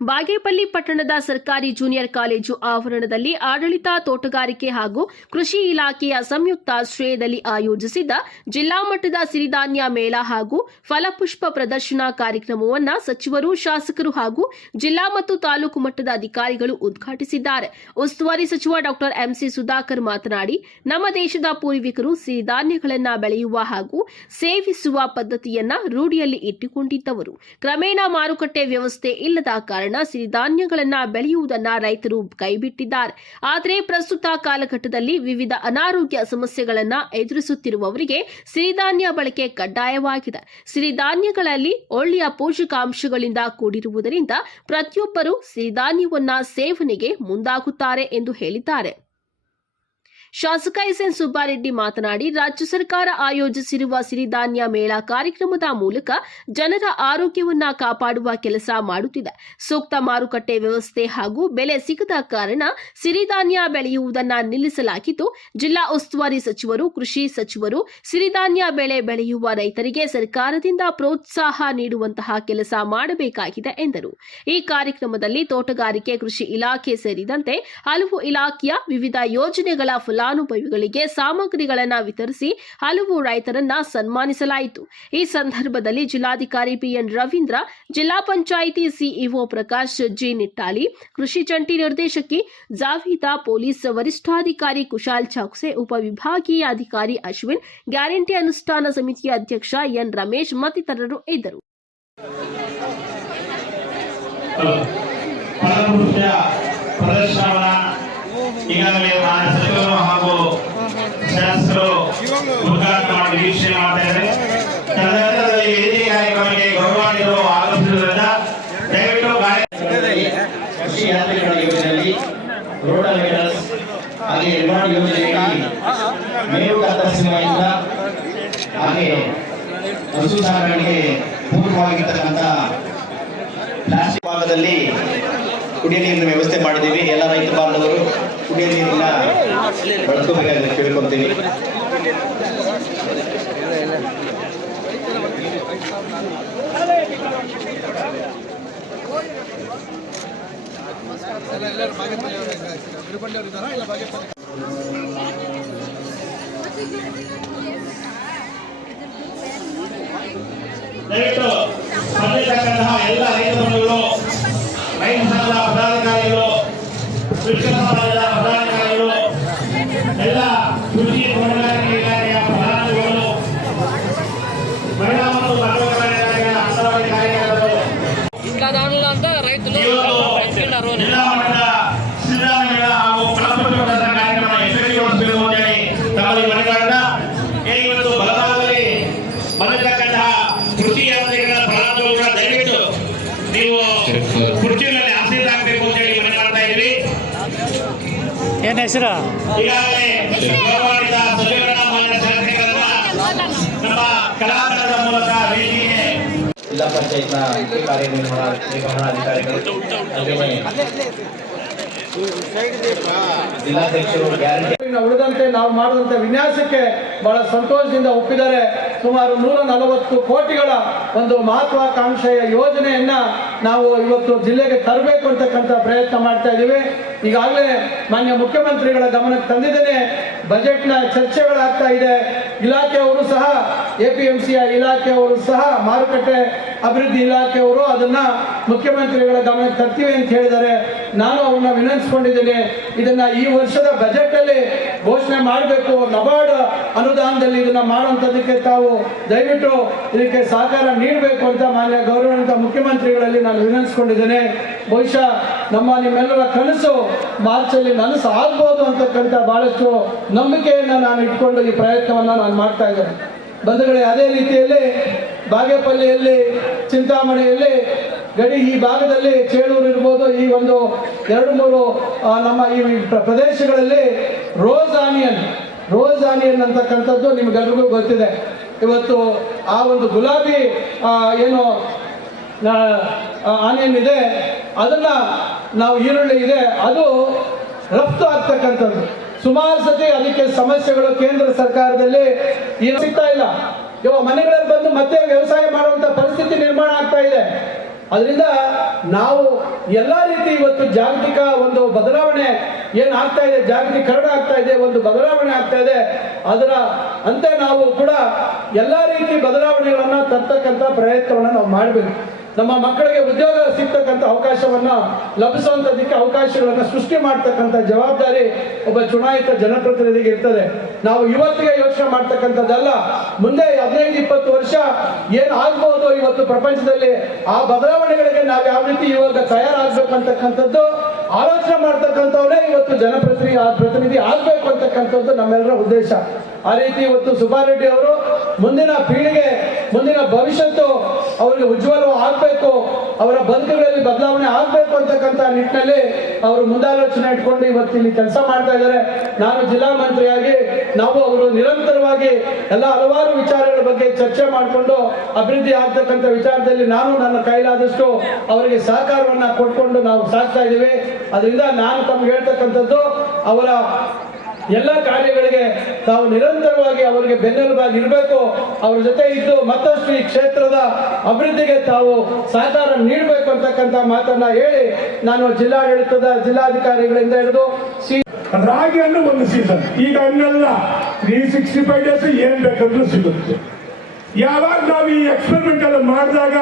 ಬಾಗೇಪಲ್ಲಿ ಪಟ್ಟಣದ ಸರ್ಕಾರಿ junior college ಆವರಣದಲ್ಲಿ ಆಡಳಿತ ತೋಟಗಾರಿಕೆ ಹಾಗೂ ಕೃಷಿ ಇಲಾಖೆಯ ಸಂಯುಕ್ತಾಶ್ರಯದಲ್ಲಿ ಆಯೋಜಿಸಿದ್ದ ಜಿಲ್ಲಾ ಮಟ್ಟದ ಸಿರಿಧಾನ್ಯ ಮೇಳ ಹಾಗೂ ಫಲಪುಷ್ಪ ಪ್ರದರ್ಶನ ಕಾರ್ಯಕ್ರಮವನ್ನು ಸಚಿವರು, ಶಾಸಕರು ಹಾಗೂ ಜಿಲ್ಲಾ ಮತ್ತು ತಾಲೂಕು ಮಟ್ಟದ ಅಧಿಕಾರಿಗಳು ಉದ್ಘಾಟಿಸಿದ್ದಾರೆ. ಉಸ್ತುವಾರಿ ಸಚಿವ ಡಾಕ್ಟರ್ ಎಂಸಿ ಸುಧಾಕರ್ ಮಾತನಾಡಿ, ನಮ್ಮ ದೇಶದ ಪೂರ್ವಿಕರು ಸಿರಿಧಾನ್ಯಗಳನ್ನು ಬೆಳೆಯುವ ಹಾಗೂ ಸೇವಿಸುವ ಪದ್ಧತಿಯನ್ನ ರೂಢಿಯಲ್ಲಿ ಇಟ್ಟುಕೊಂಡಿದ್ದವರು. ಕ್ರಮೇಣ ಮಾರುಕಟ್ಟೆ ವ್ಯವಸ್ಥೆ ಇಲ್ಲದ ಕಾರಣ ಸಿರಿಧಾನ್ಯಗಳನ್ನ ಬೆಳೆಯುವುದನ್ನ ರೈತರು ಕೈಬಿಟ್ಟಿದ್ದಾರೆ. ಆದರೆ ಪ್ರಸ್ತುತ ಕಾಲಘಟ್ಟದಲ್ಲಿ ವಿವಿಧ ಅನಾರೋಗ್ಯ ಸಮಸ್ಯೆಗಳನ್ನ ಎದುರಿಸುತ್ತಿರುವವರಿಗೆ ಸಿರಿಧಾನ್ಯ ಬಳಕೆ ಕಡ್ಡಾಯವಾಗಿದೆ. ಸಿರಿಧಾನ್ಯಗಳಲ್ಲಿ ಒಳ್ಳೆಯ ಪೋಷಕಾಂಶಗಳಿಂದ ಕೂಡಿರುವುದರಿಂದ ಪ್ರತಿಯೊಬ್ಬರು ಸಿರಿಧಾನ್ಯವನ್ನ ಸೇವನೆಗೆ ಮುಂದಾಗುತ್ತಾರೆ ಎಂದು ಹೇಳಿದ್ದಾರೆ. ಶಾಸಕ ಎಸ್ ಎನ್ ಸುಬ್ಬಾರೆಡ್ಡಿ ಮಾತನಾಡಿ, ರಾಜ್ಯ ಸರ್ಕಾರ ಆಯೋಜಿಸಿರುವ ಸಿರಿಧಾನ್ಯ ಮೇಳ ಕಾರ್ಯಕ್ರಮದ ಮೂಲಕ ಜನರ ಆರೋಗ್ಯವನ್ನ ಕಾಪಾಡುವ ಕೆಲಸ ಮಾಡುತ್ತಿದೆ. ಸೂಕ್ತ ಮಾರುಕಟ್ಟೆ ವ್ಯವಸ್ಥೆ ಹಾಗೂ ಬೆಲೆ ಸಿಗದ ಕಾರಣ ಸಿರಿಧಾನ್ಯ ಬೆಳೆಯುವುದನ್ನು ನಿಲ್ಲಿಸಲಾಗಿದ್ದು, ಜಿಲ್ಲಾ ಉಸ್ತುವಾರಿ ಸಚಿವರು, ಕೃಷಿ ಸಚಿವರು ಸಿರಿಧಾನ್ಯ ಬೆಳೆ ಬೆಳೆಯುವ ರೈತರಿಗೆ ಸರ್ಕಾರದಿಂದ ಪ್ರೋತ್ಸಾಹ ನೀಡುವಂತಹ ಕೆಲಸ ಮಾಡಬೇಕಾಗಿದೆ ಎಂದರು. ಈ ಕಾರ್ಯಕ್ರಮದಲ್ಲಿ ತೋಟಗಾರಿಕೆ, ಕೃಷಿ ಇಲಾಖೆ ಸೇರಿದಂತೆ ಹಲವು ಇಲಾಖೆಯ ವಿವಿಧ ಯೋಜನೆಗಳ ಫಲಾನುಭವಿಗಳಿಗೆ ಸಾಮಗ್ರಿಗಳನ್ನು ವಿತರಿಸಿ ಹಲವು ರೈತರನ್ನ ಸನ್ಮಾನಿಸಲಾಯಿತು. ಈ ಸಂದರ್ಭದಲ್ಲಿ ಜಿಲ್ಲಾಧಿಕಾರಿ ಪಿಎನ್ ರವೀಂದ್ರ, ಜಿಲ್ಲಾ ಪಂಚಾಯಿತಿ ಸಿಇಒ ಪ್ರಕಾಶ್ ಜಿ ನಿಟ್ಟಾಲಿ, ಕೃಷಿ ಜಂಟಿ ನಿರ್ದೇಶಕಿ ಜಾವೀದಾ, ಪೊಲೀಸ್ ವರಿಷ್ಠಾಧಿಕಾರಿ ಕುಶಾಲ್ ಚಾಕ್ಸೆ, ಉಪವಿಭಾಗೀಯ ಅಧಿಕಾರಿ ಅಶ್ವಿನ್, ಗ್ಯಾರಂಟಿ ಅನುಷ್ಠಾನ ಸಮಿತಿಯ ಅಧ್ಯಕ್ಷ ಎನ್ ರಮೇಶ್ ಮತ್ತಿತರರು ಇದ್ದರು. ಪ್ರದರ್ಶನವನ್ನ ಈಗಾಗಲೇ ಮಾನ್ಯ ಸಚಿವರು ಹಾಗೂ ಶಾಸಕರು ಉದ್ಘಾಟನೆ ಮಾಡಿ ವೀಕ್ಷಣೆ ಕಾರ್ಯಕ್ರಮಕ್ಕೆ ಗೌರವಾನ್ವಿತರು ಆಗಮಿಸಿರುವುದರಿಂದ ದಯವಿಟ್ಟು ಕೃಷಿ ಯಾತ್ರಿಗಳ ಯೋಜನೆಯಲ್ಲಿ ರೋಡಲ್ ಹಾಗೆ ಯೋಜನೆಯಲ್ಲಿ ಕತ್ತರಿಸುವಿಕೆಯಿಂದ ಹಾಗೆ ಹಸು ಸಾಗಣೆಗೆ ಪೂರ್ವವಾಗಿರ್ತಕ್ಕಂಥ ಪ್ಲಾಸ್ಟಿಕ್ ಭಾಗದಲ್ಲಿ ಕುಡಿಯ ನೀರಿನ ವ್ಯವಸ್ಥೆ ಮಾಡಿದ್ದೀವಿ. ಎಲ್ಲ ರೈತ ಬಾಂಧವರು ಕುಡಿಯ ನೀರಿನ ಬಳಸ್ಕೋಬೇಕಾಗಿ ಕೇಳ್ಕೊತೀವಿ ದಯವಿಟ್ಟು ಬಂದಿರತಕ್ಕಂತಹ ಎಲ್ಲ ರೈತ ಬಂಧುಗಳು ರೈತ ಸಂಘದ ಪದಾಧಿಕಾರಿಗಳು ಎಲ್ಲ ಕೃಷಿ ವೇದಿಕೆಗೆ ಜಿಲ್ಲಾ ಪಂಚಾಯತ್ನ ಮುಖ್ಯ ಕಾರ್ಯನಿರ್ವಹಣಾ ನಿರ್ವಹಣಾಧಿಕಾರಿಗಳು ಹಾಗೆಯೇ ಜಿಲ್ಲಾಧ್ಯಕ್ಷರು ಗ್ಯಾರಂಟಿ ಉಳಿದಂತೆ ನಾವು ಮಾಡಿದಂಥ ವಿನ್ಯಾಸಕ್ಕೆ ಬಹಳ ಸಂತೋಷದಿಂದ ಒಪ್ಪಿದರೆ ಸುಮಾರು ನೂರ ನಲವತ್ತು ಕೋಟಿಗಳ ಒಂದು ಮಹತ್ವಾಕಾಂಕ್ಷೆಯ ಯೋಜನೆಯನ್ನ ನಾವು ಇವತ್ತು ಜಿಲ್ಲೆಗೆ ತರಬೇಕು ಅಂತಕ್ಕಂಥ ಪ್ರಯತ್ನ ಮಾಡ್ತಾ ಇದ್ದೀವಿ ಈಗಾಗಲೇ ಮಾನ್ಯ ಮುಖ್ಯಮಂತ್ರಿಗಳ ಗಮನಕ್ಕೆ ತಂದಿದ್ದೇನೆ. ಬಜೆಟ್ನ ಚರ್ಚೆಗಳಾಗ್ತಾ ಇದೆ. ಇಲಾಖೆಯವರು ಸಹ ಎ ಪಿ ಎಂ ಸಿಯ ಇಲಾಖೆಯವರು ಸಹ ಮಾರುಕಟ್ಟೆ ಅಭಿವೃದ್ಧಿ ಇಲಾಖೆಯವರು ಅದನ್ನ ಮುಖ್ಯಮಂತ್ರಿಗಳ ಗಮನಕ್ಕೆ ತರ್ತೀವಿ ಅಂತ ಹೇಳಿದ್ದಾರೆ. ನಾನು ಅವ್ರನ್ನ ವಿನಂತಿಸ್ಕೊಂಡಿದ್ದೇನೆ, ಇದನ್ನ ಈ ವರ್ಷದ ಬಜೆಟ್ ಅಲ್ಲಿ ಘೋಷಣೆ ಮಾಡಬೇಕು. ನಬಾರ್ಡ್ ಅನುದಾನದಲ್ಲಿ ಇದನ್ನ ಮಾಡುವಂಥದ್ದಕ್ಕೆ ತಾವು ದಯವಿಟ್ಟು ಇದಕ್ಕೆ ಸಹಕಾರ ನೀಡಬೇಕು ಅಂತ ಮಾನ್ಯ ಗೌರವಾನ್ವಿತ ಮುಖ್ಯಮಂತ್ರಿಗಳಲ್ಲಿ ನಾನು ವಿನಂತಿಸ್ಕೊಂಡಿದ್ದೇನೆ. ಬಹುಶಃ ನಮ್ಮ ನಿಮ್ಮೆಲ್ಲರ ಕನಸು ಮಾರ್ಚಲ್ಲಿ ನನಸು ಆಗ್ಬೋದು ಅಂತಕ್ಕಂಥ ಬಹಳಷ್ಟು ನಂಬಿಕೆಯನ್ನು ನಾನು ಇಟ್ಕೊಂಡು ಈ ಪ್ರಯತ್ನವನ್ನು ನಾನು ಮಾಡ್ತಾ ಇದ್ದೇನೆ. ಬಂಧುಗಳೇ, ಅದೇ ರೀತಿಯಲ್ಲಿ ಬಾಗೇಪಲ್ಲಿಯಲ್ಲಿ, ಚಿಂತಾಮಣಿಯಲ್ಲಿ, ಗಡಿ ಈ ಭಾಗದಲ್ಲಿ ಚೇಳೂರು ಇರ್ಬೋದು, ಈ ಒಂದು ಎರಡು ಮೂರು ನಮ್ಮ ಈ ಪ್ರ- ಪ್ರದೇಶಗಳಲ್ಲಿ ರೋಸ್ ಆನಿಯನ್ ರೋಸ್ ಆನಿಯನ್ ಅಂತಕ್ಕಂಥದ್ದು ನಿಮ್ಗೆಲ್ರಿಗೂ ಗೊತ್ತಿದೆ. ಇವತ್ತು ಆ ಒಂದು ಗುಲಾಬಿ ಏನು ಆನಿಯನ್ ಇದೆ, ಅದನ್ನ ನಾವು ಈರುಳ್ಳಿ ಇದೆ, ಅದು ರಫ್ತು ಆಗ್ತಕ್ಕಂಥದ್ದು. ಸುಮಾರು ಸತಿ ಅದಕ್ಕೆ ಸಮಸ್ಯೆಗಳು ಕೇಂದ್ರ ಸರ್ಕಾರದಲ್ಲಿ ಏನು ಸಿಗ್ತಾ ಇಲ್ಲ. ಇವಾಗ ಮನೆಗಳಲ್ಲಿ ಬಂದು ಮತ್ತೆ ವ್ಯವಸಾಯ ಮಾಡುವಂತ ಪರಿಸ್ಥಿತಿ ನಿರ್ಮಾಣ ಆಗ್ತಾ ಇದೆ. ಅದರಿಂದ ನಾವು ಎಲ್ಲ ರೀತಿ ಇವತ್ತು ಜಾಗತಿಕ ಒಂದು ಬದಲಾವಣೆ ಏನು ಆಗ್ತಾ ಇದೆ ಜಾಗತೀಕರಣ ಆಗ್ತಾ ಇದೆ, ಒಂದು ಬದಲಾವಣೆ ಆಗ್ತಾ ಇದೆ. ಅದರ ಅಂತೆ ನಾವು ಕೂಡ ಎಲ್ಲ ರೀತಿ ಬದಲಾವಣೆಗಳನ್ನು ತರ್ತಕ್ಕಂಥ ಪ್ರಯತ್ನವನ್ನು ನಾವು ಮಾಡಬೇಕು. ನಮ್ಮ ಮಕ್ಕಳಿಗೆ ಉದ್ಯೋಗ ಸಿಗ್ತಕ್ಕಂಥ ಅವಕಾಶವನ್ನ ಲಭಿಸುವಂಥದ್ದಕ್ಕೆ ಅವಕಾಶಗಳನ್ನು ಸೃಷ್ಟಿ ಮಾಡ್ತಕ್ಕಂಥ ಜವಾಬ್ದಾರಿ ಒಬ್ಬ ಚುನಾಯಿತ ಜನಪ್ರತಿನಿಧಿಗೆ ಇರ್ತದೆ. ನಾವು ಇವತ್ತಿಗೆ ಯೋಚನೆ ಮಾಡ್ತಕ್ಕಂಥದ್ದಲ್ಲ, ಮುಂದೆ ಹದಿನೈದು, ಇಪ್ಪತ್ತು ವರ್ಷ ಏನು ಆಗ್ಬೋದು ಇವತ್ತು ಪ್ರಪಂಚದಲ್ಲಿ, ಆ ಬದಲಾವಣೆಗಳಿಗೆ ನಾವು ಯಾವ ರೀತಿ ಇವಾಗ ತಯಾರಾಗಬೇಕು ಅಂತಕ್ಕಂಥದ್ದು, ಆಲೋಚನೆ ಮಾಡ್ತಕ್ಕಂಥವರೇ ಇವತ್ತು ಜನಪ್ರತಿನಿಧಿ ಪ್ರತಿನಿಧಿ ಆಗ್ಬೇಕು ಅಂತಕ್ಕಂಥದ್ದು ನಮ್ಮೆಲ್ಲರ ಉದ್ದೇಶ. ಆ ರೀತಿ ಇವತ್ತು ಸುಬ್ಬಾರೆಡ್ಡಿ ಅವರು ಮುಂದಿನ ಪೀಳಿಗೆ, ಮುಂದಿನ ಭವಿಷ್ಯತ್ತು ಅವರಿಗೆ ಉಜ್ವಲ ಆಗಬೇಕು, ಅವರ ಬದುಕುಗಳಲ್ಲಿ ಬದಲಾವಣೆ ಆಗಬೇಕು ಅಂತಕ್ಕಂಥ ನಿಟ್ಟಿನಲ್ಲಿ ಅವರು ಮುಂದಾಲೋಚನೆ ಇಟ್ಕೊಂಡು ಇವತ್ತು ಇಲ್ಲಿ ಕೆಲಸ ಮಾಡ್ತಾ ಇದ್ದಾರೆ. ನಾನು ಜಿಲ್ಲಾ ಮಂತ್ರಿಯಾಗಿ, ನಾವು ಅವರು ನಿರಂತರವಾಗಿ ಎಲ್ಲ ಹಲವಾರು ವಿಚಾರಗಳ ಬಗ್ಗೆ ಚರ್ಚೆ ಮಾಡಿಕೊಂಡು ಅಭಿವೃದ್ಧಿ ಆಗ್ತಕ್ಕಂಥ ವಿಚಾರದಲ್ಲಿ ನಾನು ನನ್ನ ಕೈಲಾದಷ್ಟು ಅವರಿಗೆ ಸಹಕಾರವನ್ನು ಕೊಟ್ಕೊಂಡು ನಾವು ಸಾಕ್ತಾ ಇದ್ದೀವಿ. ಅದರಿಂದ ನಾನು ತಮ್ಗೆ ಹೇಳ್ತಕ್ಕಂಥದ್ದು, ಅವರ ಎಲ್ಲ ಕಾರ್ಯಗಳಿಗೆ ತಾವು ನಿರಂತರವಾಗಿ ಅವರಿಗೆ ಬೆನ್ನೆಲುಬಾಗಿ ಇರಬೇಕು. ಅವರ ಜೊತೆ ಇದ್ದು ಮತ್ತಷ್ಟು ಈ ಕ್ಷೇತ್ರದ ಅಭಿವೃದ್ಧಿಗೆ ತಾವು ಸಹಕಾರ ನೀಡಬೇಕು ಅಂತಕ್ಕಂಥ ಮಾತನ್ನ ಹೇಳಿ ನಾನು ಜಿಲ್ಲಾಡಳಿತದ ಜಿಲ್ಲಾಧಿಕಾರಿಗಳಿಂದ ಹಿಡಿದು ರಾಗಿಯನ್ನು ಒಂದು ಸೀಸನ್ ಈಗ ಹಂಗಲ್ಲ ತ್ರೀ ಸಿಕ್ಸ್ಟಿ ಫೈವ್ ಡೇಸ್ ಏನ್ ಬೇಕಂದ್ರೂ ಸಿಗುತ್ತೆ. ಯಾವಾಗ ನಾವು ಈ ಎಕ್ಸ್ಪೆರಿಮೆಂಟ್ ಅನ್ನು ಮಾಡಿದಾಗ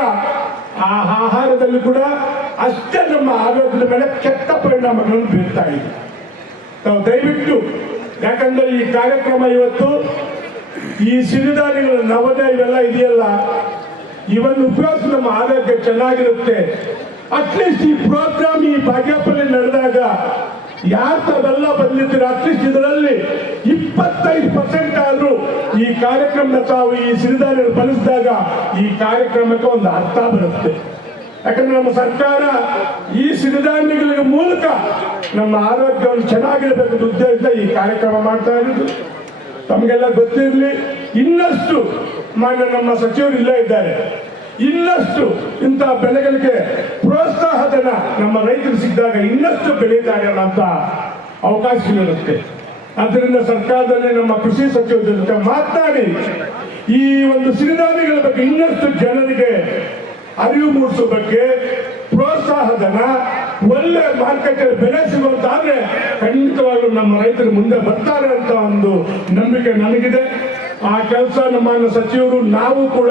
ಆ ಆಹಾರದಲ್ಲಿ ಕೂಡ ಅಷ್ಟೇ ನಮ್ಮ ಆರೋಗ್ಯದ ಮೇಲೆ ಕೆಟ್ಟ ಪರಿಣಾಮಗಳನ್ನು ಬೀರ್ತಾ ಇದೆ. ನಾವು ದಯವಿಟ್ಟು ಯಾಕಂದ್ರೆ ಈ ಕಾರ್ಯಕ್ರಮ ಇವತ್ತು ಈ ಸಿರಿಧಾನ್ಯಗಳು ನವದೆ ಇವೆಲ್ಲ ಇದೆಯಲ್ಲ ಇವನ್ನು ಉಪಯೋಗಿಸಿ ನಮ್ಮ ಆರೋಗ್ಯ ಚೆನ್ನಾಗಿರುತ್ತೆ. ಅಟ್ಲೀಸ್ಟ್ ಈ ಪ್ರೋಗ್ರಾಮ್ ಈ ಭಾಗ್ಯಪಲ್ಲಿ ನಡೆದಾಗ ಯಾರು ತಾವೆಲ್ಲ ಬಂದಿದ್ದೀರ? ಅಟ್ಲೀಸ್ಟ್ ಇದರಲ್ಲಿ ಇಪ್ಪತ್ತೈದು ಪರ್ಸೆಂಟ್ ಆದ್ರೂ ಈ ಕಾರ್ಯಕ್ರಮದ ತಾವು ಈ ಸಿರಿಧಾನ್ಯ ಬಳಸಿದಾಗ ಈ ಕಾರ್ಯಕ್ರಮಕ್ಕೆ ಒಂದು ಅರ್ಥ ಬರುತ್ತೆ. ಯಾಕಂದ್ರೆ ನಮ್ಮ ಸರ್ಕಾರ ಈ ಸಿರಿಧಾನ್ಯಗಳಿಗೆ ಮೂಲಕ ನಮ್ಮ ಆರೋಗ್ಯವನ್ನು ಚೆನ್ನಾಗಿರಬೇಕಂತ ಉದ್ದೇಶದಿಂದ ಈ ಕಾರ್ಯಕ್ರಮ ಮಾಡ್ತಾ ಇರೋದು. ತಮಗೆಲ್ಲ ಗೊತ್ತಿರಲಿ, ಇನ್ನಷ್ಟು ಮಾನ್ಯ ನಮ್ಮ ಸಚಿವರು ಇಲ್ಲೇ ಇದ್ದಾರೆ. ಇನ್ನಷ್ಟು ಇಂತಹ ಬೆಳೆಗಳಿಗೆ ಪ್ರೋತ್ಸಾಹಧನ ನಮ್ಮ ರೈತರು ಸಿಕ್ಕಿದಾಗ ಇನ್ನಷ್ಟು ಬೆಳೀತಾರೆ ಅಂತ ಅವಕಾಶಗಳಿರುತ್ತೆ ಆದ್ದರಿಂದ ಸರ್ಕಾರದಲ್ಲಿ ನಮ್ಮ ಕೃಷಿ ಸಚಿವರ ಜೊತೆ ಮಾತನಾಡಿ, ಈ ಒಂದು ಸಿರಿಧಾನ್ಯಗಳ ಬಗ್ಗೆ ಇನ್ನಷ್ಟು ಜನರಿಗೆ ಅರಿವು ಮೂಡಿಸೋ ಬಗ್ಗೆ ಪ್ರೋತ್ಸಾಹಧನ ಒಳ್ಳೆ ಮಾರ್ಕೆಟ್ ಬೆಲೆ ಸಿಗುವಂತಾದ್ರೆ ಖಂಡಿತವಾಗ್ಲೂ ನಮ್ಮ ರೈತರು ಮುಂದೆ ಬರ್ತಾರೆ ಅಂತ ಒಂದು ನಂಬಿಕೆ ನನಗಿದೆ. ಆ ಕೆಲಸ ನಮ್ಮ ಸಚಿವರು, ನಾವು ಕೂಡ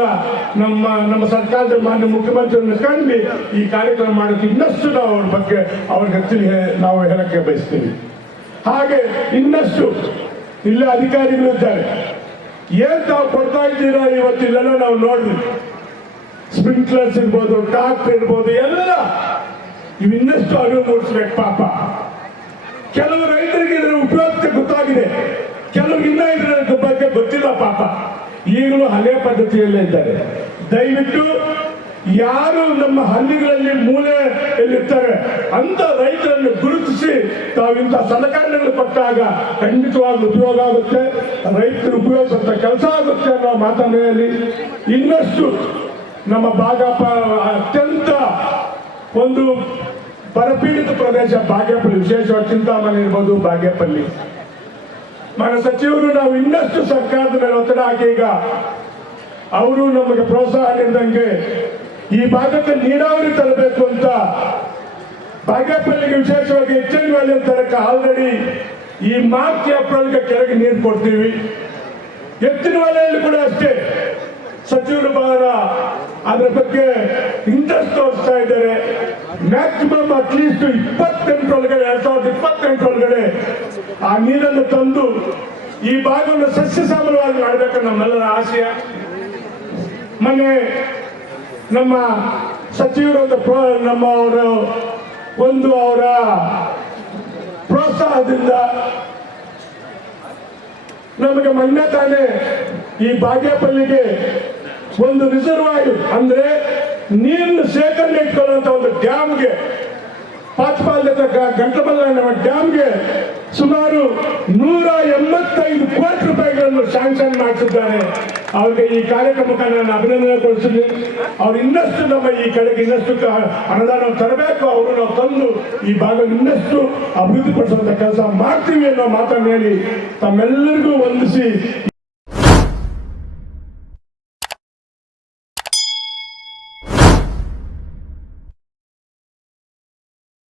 ನಮ್ಮ ನಮ್ಮ ಸರ್ಕಾರದ ಮಾನ್ಯ ಮುಖ್ಯಮಂತ್ರಿಯನ್ನು ಕಂಡು ಈ ಕಾರ್ಯಕ್ರಮ ಮಾಡೋಕೆ ಇನ್ನಷ್ಟು ನಾವು ಅವ್ರ ಬಗ್ಗೆ ಅವ್ರಿಗೆ ತಿಳಿ ನಾವು ಹೇಳಕ್ಕೆ ಬಯಸ್ತೀವಿ. ಹಾಗೆ ಇನ್ನಷ್ಟು ಇಲ್ಲೇ ಅಧಿಕಾರಿಗಳು ಇದ್ದಾರೆ. ಏನ್ ತಾವು ಕೊಡ್ತಾ ಇದ್ದೀರಾ ಇವತ್ತಿಲ್ಲೆಲ್ಲ ನಾವು ನೋಡ್ರಿ. ಸ್ಪ್ರಿಂಕ್ಲರ್ಸ್ ಇರ್ಬೋದು ಟ್ರಾಕ್ಟರ್ ಇರ್ಬೋದು, ಎಲ್ಲ ಇನ್ನಷ್ಟು ಅರಿವು ಮೂಡಿಸ್ಬೇಕು, ಪಾಪ? ಕೆಲವು ರೈತರಿಗೆ ಇದರ ಉಪಯುಕ್ತ ಗೊತ್ತಾಗಿದೆ. ಕೆಲವು ಇನ್ನ ಇದರ ಬಗ್ಗೆ ಗೊತ್ತಿಲ್ಲ, ಪಾಪ. ಈಗಲೂ ಹಳೆ ಪದ್ಧತಿಯಲ್ಲೇ ಇದ್ದಾರೆ. ದಯವಿಟ್ಟು ಯಾರು ನಮ್ಮ ಹಳ್ಳಿಗಳಲ್ಲಿ ಮೂಲೆಯಲ್ಲಿರ್ತಾರೆ ಅಂತ ರೈತರನ್ನು ಗುರುತಿಸಿ ತಾವಿಂತ ಸಲಕರಣೆಗಳು ಕೊಟ್ಟಾಗ ಖಂಡಿತವಾಗ್ಲೂ ಉಪಯೋಗ ಆಗುತ್ತೆ. ರೈತರು ಉಪಯೋಗಿಸುವಂತ ಕೆಲಸ ಆಗುತ್ತೆ ಅನ್ನೋ ಮಾತನ್ನು ಹೇಳಿ ಇನ್ನಷ್ಟು ನಮ್ಮ ಭಾಗಪ ಅತ್ಯಂತ ಒಂದು ಬರಪೀಡಿತ ಪ್ರದೇಶ, ಬಾಗೇಪಲ್ಲಿ. ವಿಶೇಷವಾಗಿ ಚಿಂತಾಮಣಿ ಇರ್ಬೋದು, ಬಾಗೇಪಲ್ಲಿ. మన ಸಚಿವರು, ನಾವು ಇನ್ನಷ್ಟು ಸರ್ಕಾರದ ಮೇಲೆ ಒತ್ತಡ ಹಾಕಿ ಈಗ ಅವರು ನಮಗೆ ಪ್ರೋತ್ಸಾಹ ನೀಡಿದಂಗೆ ಈ ಭಾಗಕ್ಕೆ ನೀರಾವರಿ ತರಬೇಕು ಅಂತ ಬಾಗೇಪಲ್ಲಿಗೆ ವಿಶೇಷವಾಗಿ ಎಚ್ ಎನ್ ವ್ಯಾಲಿ ತರಕ್ಕೆ ಆಲ್ರೆಡಿ ಈ ಮಾರ್ಚ್, ಏಪ್ರಿಲ್ಗೆ ಕೆಳಗೆ ನೀರು ಕೊಡ್ತೀವಿ. ಎತ್ತಿನ ವಲಯಲ್ಲಿ ಕೂಡ ಅಷ್ಟೇ. ಸಚಿವರು ಬಹಳ ಅದ್ರ ಬಗ್ಗೆ ಇಂಟ್ರೆಸ್ಟ್ ತೋರಿಸ್ತಾ ಇದ್ದಾರೆ. ಮ್ಯಾಕ್ಸಿಮಮ್ ಅಟ್ಲೀಸ್ಟ್ ಇಪ್ಪತ್ತೆಂಟರೊಳಗಡೆ ಎರಡ್ ಸಾವಿರದ ಇಪ್ಪತ್ತೆಂಟರೊಳಗಡೆ ಆ ನೀರನ್ನು ತಂದು ಈ ಭಾಗವನ್ನು ಸಸ್ಯ ಸಾಮರವಾಗಿ ಮಾಡಬೇಕು ನಮ್ಮೆಲ್ಲರ ಆಶಯ. ಮೊನ್ನೆ ನಮ್ಮ ಸಚಿವರಾದ ನಮ್ಮ ಅವರ ಒಂದು ಅವರ ಪ್ರೋತ್ಸಾಹದಿಂದ ನಮಗೆ ಮೊನ್ನೆ ತಾನೇ ಈ ಬಾಗೇಪಲ್ಲಿಗೆ ಒಂದು ರಿಸರ್ವಾಯರ್ ಅಂದ್ರೆ ನೀರನ್ನು ಶೇಖರಣೆ ಇಟ್ಕೊಳ್ಳುವಂತ ಒಂದು ಡ್ಯಾಮ್ಗೆ ಪಾಚ್ಪಾಲ್ಯದ ಗಂಟಬಲ್ಲ ಡ್ಯಾಮ್ಗೆ ಸುಮಾರು ನೂರ ಎಂಬತ್ತೈದು ಕೋಟಿ ರೂಪಾಯಿಗಳನ್ನು ಶಾಂಕ್ಷನ್ ಮಾಡಿಸಿದ್ದಾರೆ. ಅವ್ರಿಗೆ ಈ ಕಾರ್ಯಕ್ರಮಕ್ಕೆ ನಾನು ಅಭಿನಂದನೆ ಕೊಡಿಸ್ತೀನಿ ಅವ್ರು ಇನ್ನಷ್ಟು ನಮ್ಮ ಈ ಕಡೆಗೆ ಇನ್ನಷ್ಟು ಅನುದಾನ ತರಬೇಕು. ಅವರು ನಾವು ತಂದು ಈ ಭಾಗ ಇನ್ನಷ್ಟು ಅಭಿವೃದ್ಧಿಪಡಿಸುವಂತ ಕೆಲಸ ಮಾಡ್ತೀವಿ ಅನ್ನೋ ಮಾತನ್ನು ಹೇಳಿ ತಮ್ಮೆಲ್ಲರಿಗೂ ವಂದಿಸಿ